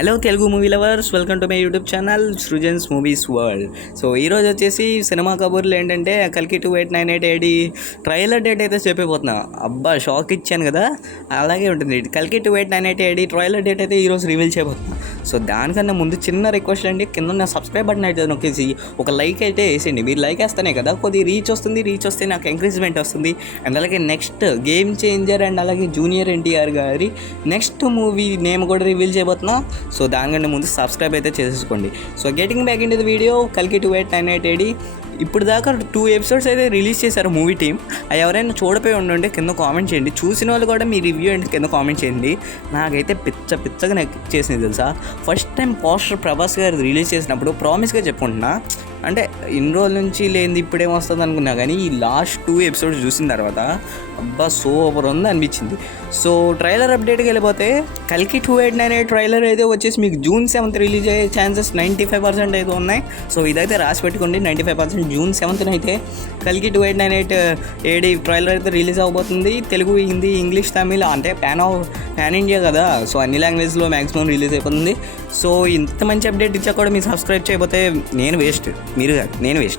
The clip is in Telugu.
Hello Telugu movie lovers, welcome to my YouTube channel Srujan's movies world. So ఈరోజు వచ్చేసి సినిమా కబుర్లు ఏంటంటే కల్కి 2898 ఏడి ట్రైలర్ డేట్ అయితే చెప్పిపోతున్నా. అబ్బా షాక్ ఇచ్చాను కదా, అలాగే ఉంటుంది. కల్కి 2898 ఏడి ట్రైలర్ డేట్ అయితే ఈరోజు రివీల్ చేయబోతున్నా. సో దానికన్నా ముందు చిన్న రిక్వెస్ట్ అండి, కింద నా సబ్స్క్రైబ్ బటన్ అయితే నొక్కేసి ఒక లైక్ అయితే వేసేయండి. మీరు లైక్ వేస్తేనే కదా కొద్దిగా రీచ్ వస్తుంది, రీచ్ వస్తే నాకు ఎంకరేజ్మెంట్ వస్తుంది. అండ్ అలాగే నెక్స్ట్ గేమ్ చేంజర్ అండ్ అలాగే జూనియర్ ఎన్టీఆర్ గారి నెక్స్ట్ మూవీ నేమ్ కూడా రివీల్ చేయబోతున్నా. సో దానికంటే ముందు సబ్స్క్రైబ్ అయితే చేసేసుకోండి. So getting back in to the video, కల్కి 2898 ఏడి ఇప్పుడు దాకా 2 ఎపిసోడ్స్ అయితే రిలీజ్ చేశారు మూవీ టీం. అవి ఎవరైనా చూడపోయి ఉండుంటే కింద కామెంట్ చేయండి. చూసిన వాళ్ళు కూడా మీ రివ్యూ ఏంటి కింద కామెంట్ చేయండి. నాకైతే పిచ్చగా చేసింది తెలుసా. ఫస్ట్ టైం పోస్టర్ ప్రభాస్ గారు రిలీజ్ చేసినప్పుడు ప్రామిస్గా చెప్పుకుంటున్నా, అంటే ఇన్ని రోజుల నుంచి లేనిది ఇప్పుడేం వస్తుంది అనుకున్నా, కానీ ఈ లాస్ట్ 2 ఎపిసోడ్స్ చూసిన తర్వాత అబ్బా సూపర్ ఉంది అనిపించింది. సో ట్రైలర్ అప్డేట్కి వెళ్ళిపోతే కల్కి 2898 ట్రైలర్ అయితే వచ్చేసి మీకు June 7th రిలీజ్ అయ్యే ఛాన్సెస్ 95% అయితే ఉన్నాయి. సో ఇదైతే రాసి పెట్టుకోండి, 95% June 7th అయితే కల్కి 2898 ఏడి ట్రైలర్ అయితే రిలీజ్ అవ్వబోతుంది. తెలుగు, హిందీ, ఇంగ్లీష్, తమిళ్, అంటే ప్యాన్ ఇండియా కదా. సో అన్ని లాంగ్వేజ్లో మ్యాక్సిమం రిలీజ్ అయిపోతుంది. సో ఇంత మంచి అప్డేట్ ఇచ్చా కూడా మీరు సబ్స్క్రైబ్ చేయకపోతే నేను వేస్ట్, మీరు కాదు నేను వేస్ట్.